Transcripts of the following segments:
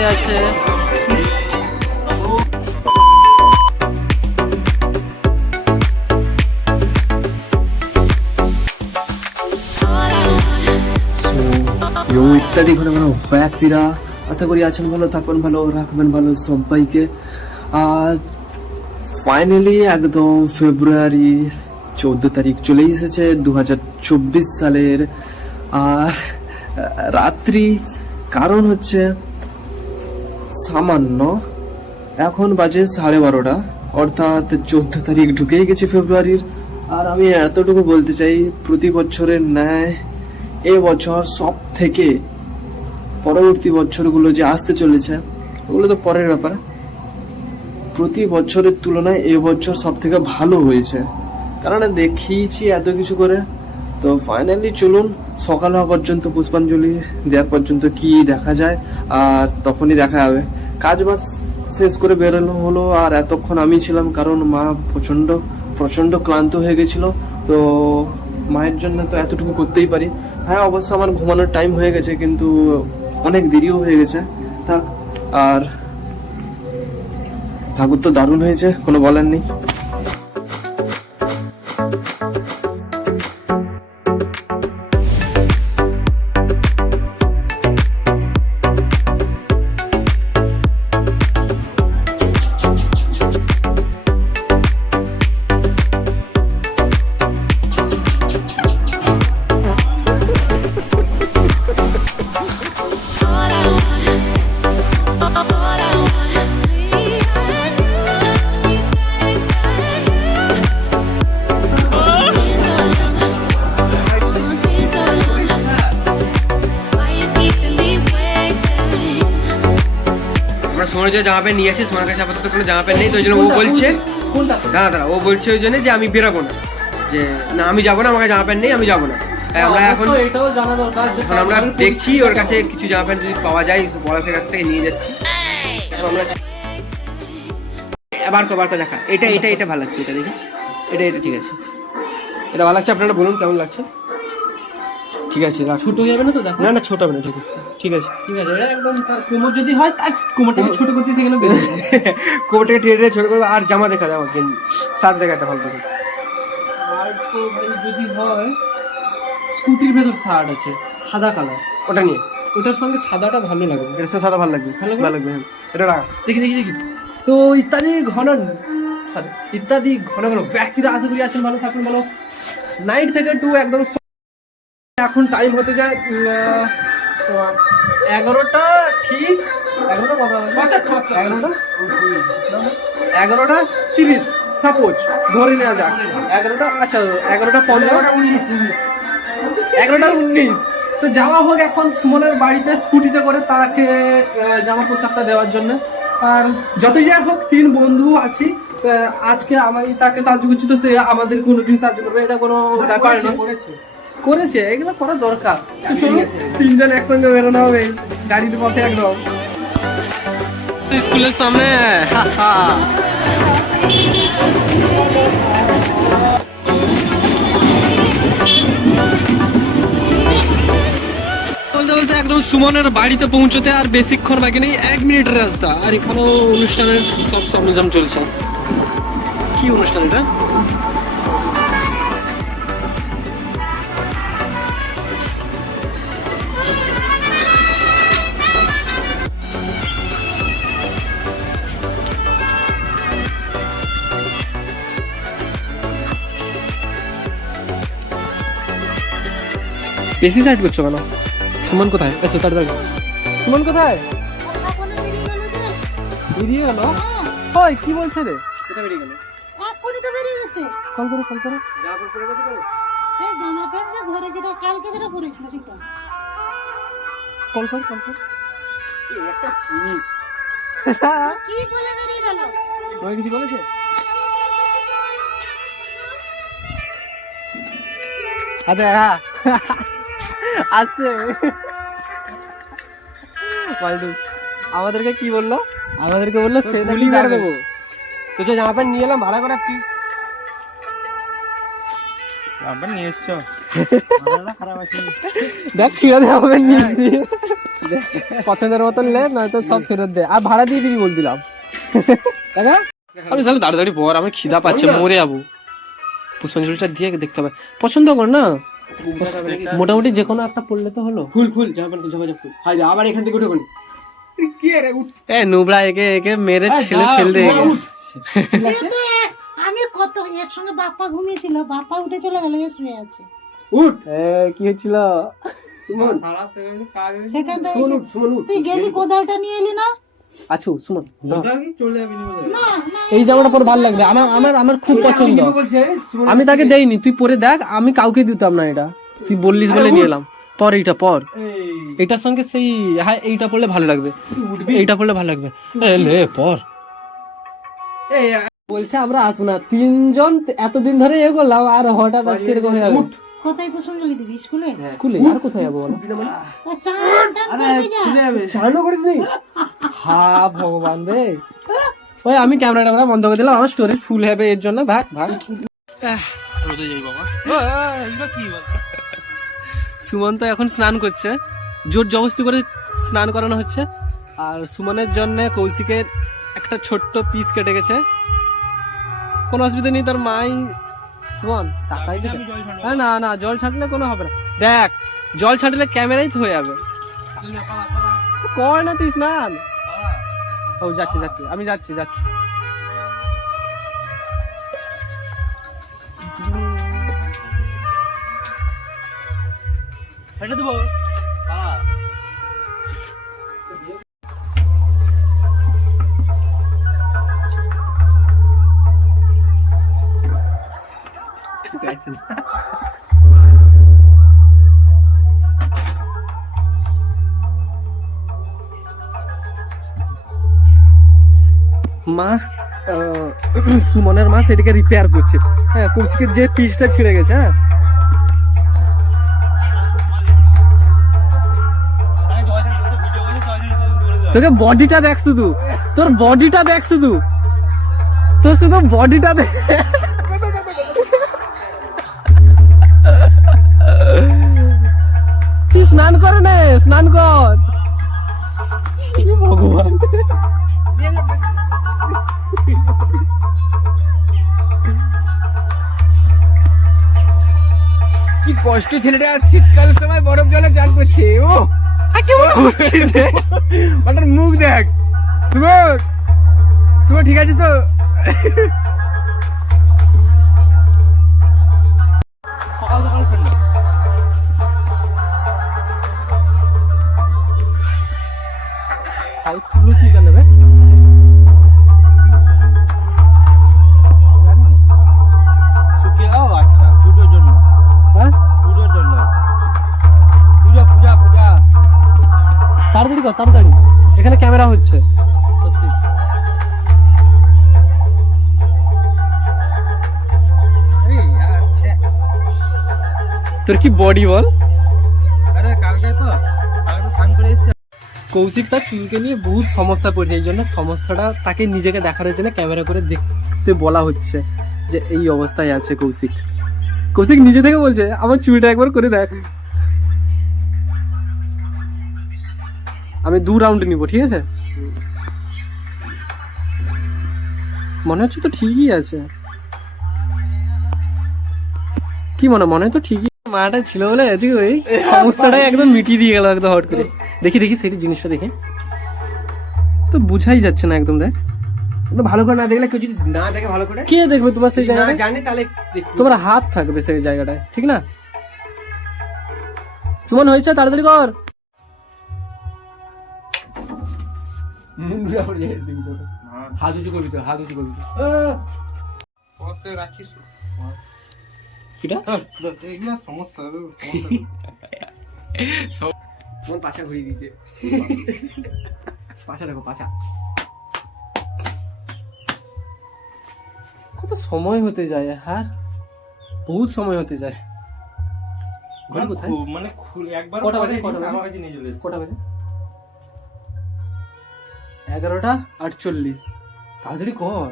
হাতে আছে ইত্যাদি ঘন ঘন ব্যক্তিরা আশা করি আছেন ভালো, থাকবেন ভালো, রাখবেন ভালো সবাইকে। আর ফাইনালি একদম ফেব্রুয়ারি 14 তারিখ চলে এসেছে 2024 সালের। আর রাত্রি কারণ হচ্ছে সামান্য এখন বাজে 12:30, অর্থাৎ 14 তারিখ ঢুকেই গেছে ফেব্রুয়ারির। আর আমি এতটুকু বলতে চাই, প্রতি বছরের ন্যায় এবছর সব থেকে পরবর্তী বছরগুলো যে আসতে চলেছে ওগুলো তো পরের ব্যাপার, প্রতি বছরের তুলনায় এবছর সব থেকে ভালো হয়েছে। কারণ দেখিয়েছি এত কিছু করে, তো ফাইনালি চলুন সকাল হওয়া পর্যন্ত, পুষ্পাঞ্জলি দেওয়ার পর্যন্ত কি দেখা যায়, আর তখনই দেখা যাবে। কাজ বাজ শেষ করে বেরোনো হলো, আর এতক্ষণ আমি ছিলাম কারণ মা প্রচণ্ড প্রচণ্ড ক্লান্ত হয়ে গেছিলো। তো মায়ের জন্য তো এতটুকু করতেই পারি। হ্যাঁ অবশ্য আমার ঘুমানোর টাইম হয়ে গেছে, কিন্তু অনেক দেরিও হয়ে গেছে। থাক, আর ঠাকুর তো দারুণ হয়েছে, কোনো বলার নেই। সোনার যে জামা প্যান্ট নিয়ে আসে, সোনার কাছে আপাতত কোনো জামা প্যান্ট নেই, তো ওই জন্য ও বলছে দাঁড়া ও বলছে ওই জন্য যে আমি বেরোবো না, যে না আমি যাবো না, আমার কাছে জামা প্যান্ট নেই, আমি যাবো না। তাই আমরা এখন এটাও জানা দরকার যে আমরা দেখছি ওর কাছে কিছু জামা প্যান্ট যদি পাওয়া যায় পলাশের কাছ থেকে নিয়ে যাচ্ছি। আমরা বারটা দেখা, এটা এটা এটা ভালো লাগছে, এটা দেখি, এটা এটা ঠিক আছে, এটা ভালো লাগছে। আপনারা বলুন কেমন লাগছে। ঠিক আছে, ছোট হয়ে যাবে না তো? দেখো না না, ছোট হবে না, ঠিক আছে ঠিক আছে ঠিক আছে। এটা একদম তার কোমর যদি হয়, তার কোমরটাকে ছোট করতে সেখানে বেশি কোমরটাকে টেনে টেনে ছোট করবে। আর জামা দেখা যাবে, শার্ট দেখা একটা ভালো দেখুন। শার্ট তো ভাই যদি হয়, স্কুটির ভেতর শার্ট আছে সাদা কালার, ওটা নিয়ে ওটার সঙ্গে সাদাটা ভালো লাগবে। এটার সাথে সাদা ভালো লাগবে, ভালো ভালো লাগবে, হ্যাঁ এটা রাখা। দেখি দেখি দেখি। তো ইত্যাদি ঘন ঘন ব্যক্তিরা আশা করি আছেন ভালো, থাকবেন ভালো। নাইট থেকে টু একদম এখন টাইম হতে যায় 11টা, ঠিক 11টা কথা 11টা 30 সাপোজ ধরে নেওয়া যাক। 11টা, আচ্ছা 11টা 15, 11টা 19। তো যাওয়া হোক এখন সুমনের বাড়িতে স্কুটিতে করে তাকে জামা পোশাকটা দেওয়ার জন্য। আর যতই যাই হোক 3 বন্ধু আছি, আজকে আমি তাকে সাহায্য করছি, তো সে আমাদের কোনোদিন সাহায্য করবে, এটা কোনো ব্যাপার না। করেছে, এগুলো করা দরকার। তো চলুন 3 জন একসঙ্গে বেরোনো হবে গাড়ির পথে একদম স্কুলের সামনে। বলতে বলতে একদম সুমনের বাড়িতে পৌঁছতে আর বেশিক্ষণ বাকি নেই, 1 মিনিটের রাস্তা। আর এখানেও অনুষ্ঠানের সব সরঞ্জাম চলছে। কি অনুষ্ঠান এটা? বেশি সাইড করছো কেন? সুমন কোথায়? এসো তাড়াতাড়ি। সুমন কোথায়? বেরিয়ে গেল? হয় কি বলছে রে? কোথায় বেরিয়ে গেল? এক্ষুনি তো বেরিয়ে গেছে। কল করো কল করো। জামা প্যান্ট পরে গেছে কেন? সে জামা প্যান্ট যে ঘরে যেটা কালকে যেটা পরেছিল সেটা। কল কর কল কর। এই একটা জিনিস কি বলে বেরিয়ে গেল? তোমায় কিছু বলেছে? আরে হ্যাঁ আসছে। আমাদেরকে কি বললো? আমাদেরকে বললো সে গুলি মেরে দেবো। তো যে জামা প্যান্ট নিয়ে এলাম ভাড়া করে, কি আবার নিয়ে এসছো? দেখ ছিঁড়া জামা প্যান্ট নিয়ে এসছি। পছন্দের মতন লে, নয়তো সব ফেরত দে, আর ভাড়া দিয়ে দিবি বল দিলাম। দাদা আমি তাহলে তাড়াতাড়ি পর, আমার খিদা পাচ্ছে, মরে যাবো। পুষ্পাঞ্জলিটা দিয়ে দেখতে হবে, পছন্দ কর না, মোটামুটি যে কোনো একটা পড়লে তো হলো। ফুল জামা প্যান্ট জামা ফুল। হাই আবার এখান থেকে উঠে কোন কি রে উঠ এ নোবরা একে একে মেরে ছেলে ফেল দে। সে তো আমি কত একসঙ্গে বাপ্পা ঘুমিয়েছিল, বাপ্পা উঠে চলে গেল, এ শুয়ে আছে উঠ কি হয়েছিল? সুমন সেখানটায়। সুমন উঠ সুমন উঠ তুই গেলি কোদালটা নিয়ে এলি না? আছো সুমন, দাও। না না, এই জামাটা পরে ভালো লাগবে, আমার আমার আমার খুব পছন্দ। বলছি সুমন আমি তাকে দেইনি, তুই পরে দেখ, আমি কাউকে দিতাম না এটা, তুই বললিস বলে নিয়ে এলাম। পর এইটা পর, এটার সঙ্গে সেই, হ্যাঁ এইটা পড়লে ভালো লাগবে, এইটা পড়লে ভালো লাগবে। লে পর, এই বলছে আমরা আসবো না, তিনজন এতদিন ধরে এ করলাম, আর হঠাৎ আজকে এরকম হয়ে যাবে। কোথায় পুষ্পাঞ্জলি দিবি? স্কুলে? স্কুলে আর কোথায় যাবো বলো? তা চান টান করবি যা। চালু করিস নি হা ভগবান রে, ওই আমি ক্যামেরা ট্যামেরা বন্ধ করে দিলাম, আমার স্টোরেজ ফুল হবে এর জন্য। ভাগ ভাগ। সুমন তো এখন স্নান করছে, জোর জবস্তি করে স্নান করানো হচ্ছে। আর সুমনের জন্য কৌশিকের একটা ছোট্ট পিস কেটে গেছে, কোনো অসুবিধা নেই, তোর মাই। সুমন তাকাই দিবে? হ্যাঁ না না, জল ছাঁটলে কোনো হবে না, দেখ জল ছাঁটলে ক্যামেরাই তো হয়ে যাবে। কর না তুই স্নান। ও যাচ্ছি যাচ্ছি, আমি যাচ্ছি যাচ্ছি। এটা দেবো। মা সুমনের মা সেটাকে রিপেয়ার করছে। হ্যাঁ, কৌশিকের যে পিসটা ছিঁড়ে গেছে। হ্যাঁ, তোকে বডিটা দেখ, শুধু তোর বডিটা দেখ, শুধু তোর শুধু বডিটা দেখ। তুই স্নান করে নে, স্নান কর। ভগবান, কি কষ্ট ছেলেটা শীতকাল সময় বরফ জলে চান করছে। ও ওটার মুখ দেখ। সুমন সুমন ঠিক আছে তো? তুলো কি জানবে? আচ্ছা, পুজোর জন্য। হ্যাঁ, পুজোর জন্য, পূজা পূজা পূজা। তাড়াতাড়ি কর, তাড়াতাড়ি, এখানে ক্যামেরা হচ্ছে। সত্যি তোর কি বডি বল। আরে কালকে তো স্নান করে এসেছি। কৌশিক তার চুলকে নিয়ে বহুত সমস্যা পড়ছে, এই জন্য সমস্যাটা তাকে নিজেকে দেখানোর জন্য ক্যামেরা করে দেখতে বলা হচ্ছে যে এই অবস্থায় আছে কৌশিক। কৌশিক নিজে থেকে বলছে আমার চুলটা একবার করে দেখ। আমি 2 রাউন্ড নিব, ঠিক আছে? মনে হচ্ছে তো ঠিকই আছে। কি মনে হয় তো ঠিকই। মাটা ছিল বলে আজকে ওই সমস্যাটাই একদম মিটিয়ে দিয়ে গেল একদম হট করে। দেখি দেখি সেই জিনিসটা দেখে তো বুঝাই যাচ্ছে না একদম। দেখ তো ভালো করে না দেখলে, কেউ যদি না দেখে ভালো করে, কে দেখবে তোমার সেই না জায়গাটায়? জানে তাহলে দেখবে। তোমার হাত থাকবে সেই জায়গাটায়, ঠিক না? সুমন হয়েছে, তাড়াতাড়ি কর। মুন্ডুরা পড়ে যায় দেখবি তো। হাত উঁচু করবি তো, হাত উঁচু করবি তো। রাখিস কিটা এগুলো সমস্যা তোমার পাছা ঘুরিয়ে দিয়েছে। পাছা দেখো, পাছা। কত সময় হতে যায়, হ্যাঁ বহুত সময় হতে যায়। ঘড়ি কোথায়? মানে একবার কটা বাজে? কটা বাজে? আমার কাছে নিয়ে চলে এসেছে। কটা বাজে? 11:48। তাড়াতাড়ি কর,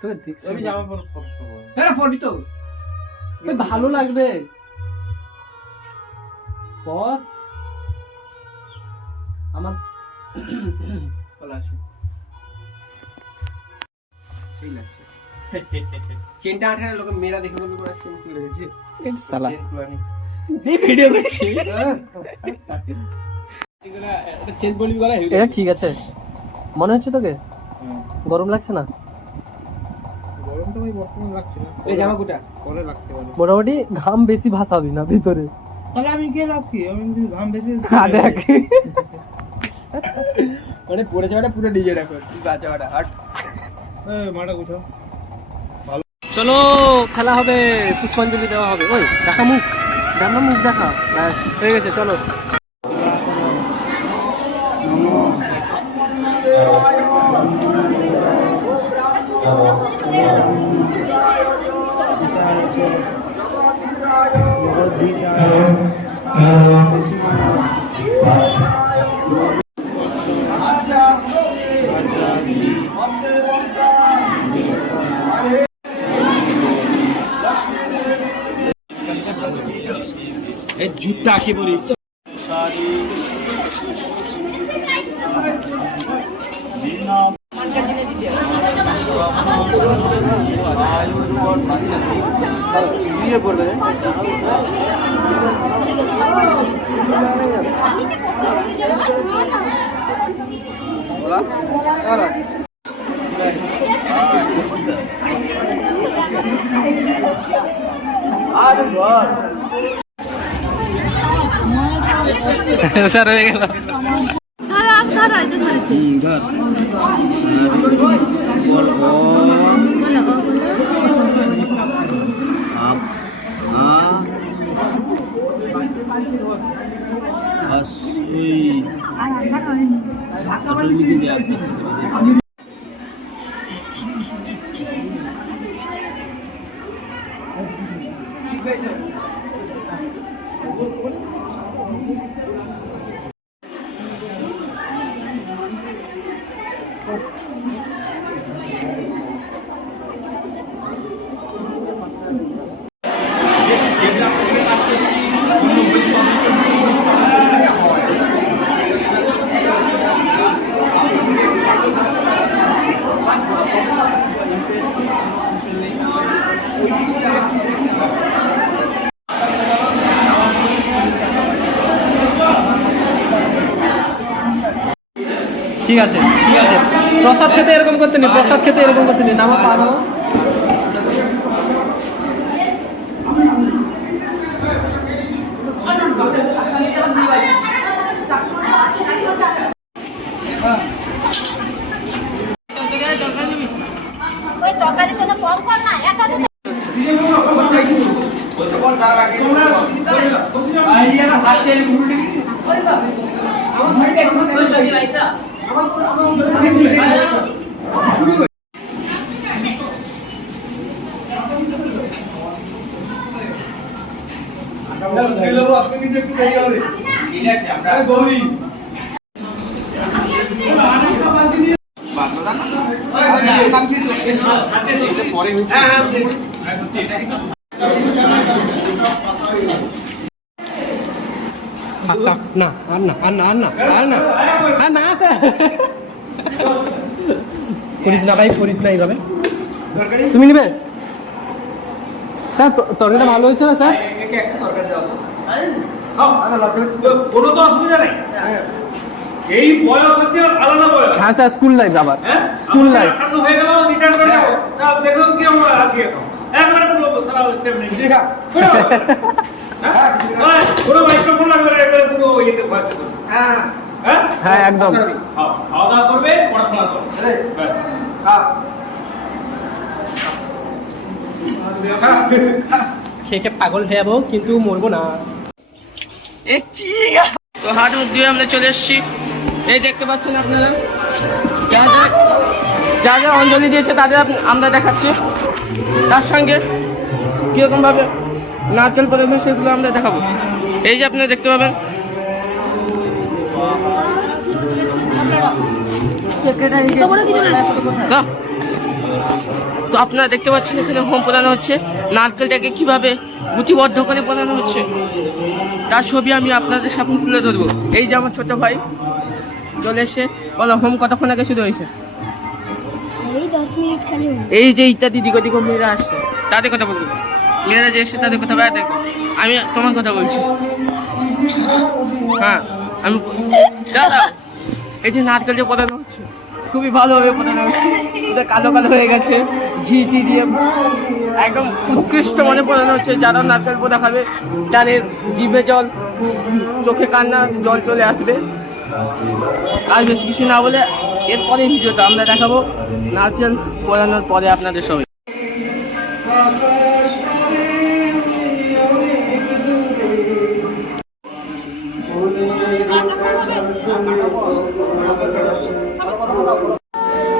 তোকে দেখছি। আমি জামা পর হ্যাঁ পড়বি তো। ওই ভালো লাগবে। পর আমার চলে আসো। সেই লাগছে। চেনটা আঠারে লোকে মেয়েরা দেখে বলবে পুরো চেন খুলে গেছে। সালা প্ল্যানিং এই ভিডিও করছি এটা চেন বলবি গলা এটা ঠিক আছে মনে হচ্ছে তোকে গরম লাগছে না গরম তো ভাই বর্তমানে লাগছে না, এই জামা কোটা পরে লাগতে পারে। মোটামুটি ঘাম বেশি ভাসাবি না ভিতরে তাহলে আমি কে রাখি, আমি যদি ঘাম বেশি দেখ মানে পড়ে যাওয়াটা পুরো ডিজে রাখো তুই বাঁচাওয়াটা হাট মাটা গুছাও। চলো খেলা হবে পুষ্পাঞ্জলি দেওয়া হবে ওই দেখা মুখ দেখা মুখ দেখা ব্যাস হয়ে গেছে চলো এই জুতা কি বলিস বিয়ে করবে স্যার হয়ে গেল ঠিক আছে প্রসাদ খেতে এরকম করতে নেই নামা পার হও ওই তরকারি তো কম কর না এত না আর না স্যার করিস না ভাই করিস না এইভাবে তুমি নিবে স্যার তরকারিটা ভালো হয়েছে না স্যার কোনো তো অসুবিধা নেই এই বয়স হচ্ছে আলাদা বয়স হ্যাঁ স্যার স্কুল লাইফ আবার স্কুল লাইফ হয়ে গেল রিটার্ন করে দেবো দেখো কি আমরা আছি এখন একবারে পুরো সারা তেমনি পুরো মাইক্রোফোন লাগবে একবারে পুরো ইয়েতে ভয়েস হ্যাঁ একদম খাওয়া দাওয়া করবে পড়াশোনা করবে খেয়ে পাগল হয়ে যাবো কিন্তু মরবো না তো হাত মুখ ধুয়ে আমরা চলে এসেছি এই দেখতে পাচ্ছেন আপনারা যা যা অঞ্জলি দিয়েছে তাদের আমরা দেখাচ্ছি তার সঙ্গে কীরকম ভাবে নারকেল পদার্থ সেগুলো আমরা দেখাবো এই যে আপনারা দেখতে পাবেন তো আপনারা দেখতে পাচ্ছেন এখানে হোম পোড়ানো হচ্ছে নারকেলটাকে কিভাবে গুটিবদ্ধ করে পোড়ানো হচ্ছে তার ছবি আমি আপনাদের সামনে তুলে ধরবো এই যে আমার ছোট ভাই চলে এসছে। বলো হোম কতক্ষণ আগে শুরু হয়েছে? এই 10 মিনিট খালি হলো। এই যে ইত্যাদি দিক দিক মেয়েরা আসছে, তাদের কথা বলবো। মেয়েরা যে এসছে তাদের কথা বাইরে দেখো, আমি তোমার কথা বলছি। হ্যাঁ আমি দাদা, এই যে নারকেল যে পদানো হচ্ছে খুবই ভালোভাবে পদানো হচ্ছে, এটা কালো কালো হয়ে গেছে, ঘি দিয়ে একদম উৎকৃষ্ট মনে পদানো হচ্ছে। যারা নারকেল পোড়া খাবে তাদের জিভে জল, চোখে কান্না জল চলে আসবে। আর বেশি কিছু না বলে এরপরে ভিডিওটা আমরা দেখাবো নারকেল পোড়ানোর পরে আপনাদের সবাই।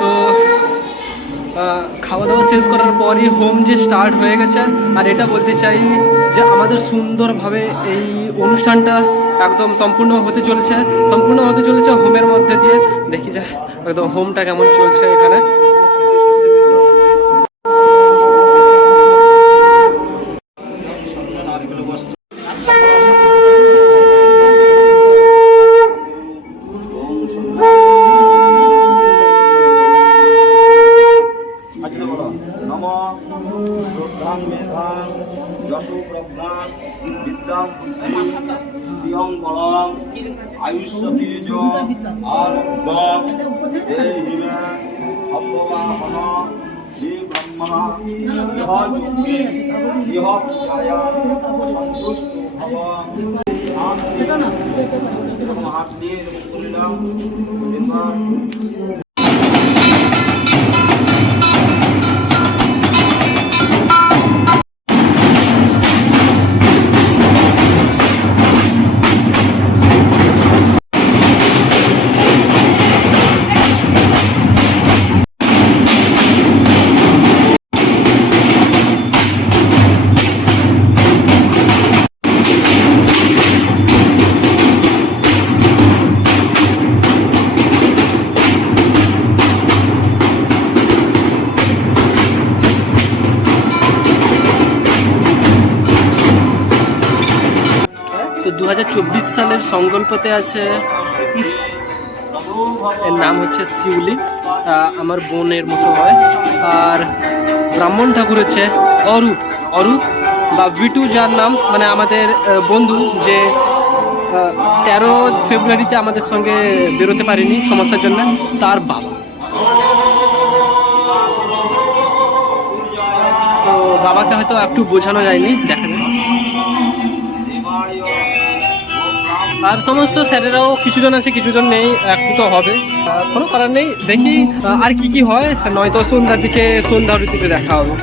তো খাওয়া দাওয়া শেষ করার পরই হোম যে স্টার্ট হয়ে গেছে। আর এটা বলতে চাই যে আমাদের সুন্দরভাবে এই অনুষ্ঠানটা একদম সম্পূর্ণ হতে চলেছে হোমের মধ্যে দিয়ে। দেখি যা একদম হোমটা কেমন চলছে এখানে। নম শ্রদ্ধাং মেধাং যশো প্রজ্ঞান বিদ্যাং বুদ্ধিং প্রিয়ং বলং আয়ুষ্য তেজ আরোগ্যং দেহি মে অব্যবাহন শ্রী ব্রহ্মা ইহ যুগে ইহ পূজায়া সন্তুষ্ট ভব শান্তি মহাত্মের মুকুলিলাম বিমান। তো 2024 সালের সংকল্পতে আছে, এর নাম হচ্ছে শিউলি, আমার বোনের মতো হয়। আর ব্রাহ্মণ ঠাকুর হচ্ছে অরূপ বা বিটু, যার নাম মানে আমাদের বন্ধু যে 13 ফেব্রুয়ারিতে আমাদের সঙ্গে বেরোতে পারেনি সমস্যার জন্য, তার বাবা। তো বাবাকে হয়তো একটু বোঝানো যায়নি, দেখা যায়। আর সমস্ত স্যারেরাও কিছুজন আছে কিছুজন নেই, একটু তো হবে, কোনো করার নেই। দেখি আর কি হয়, নয়তো সন্ধ্যার দিকে সন্ধ্যা আরতিতে দেখা হবে।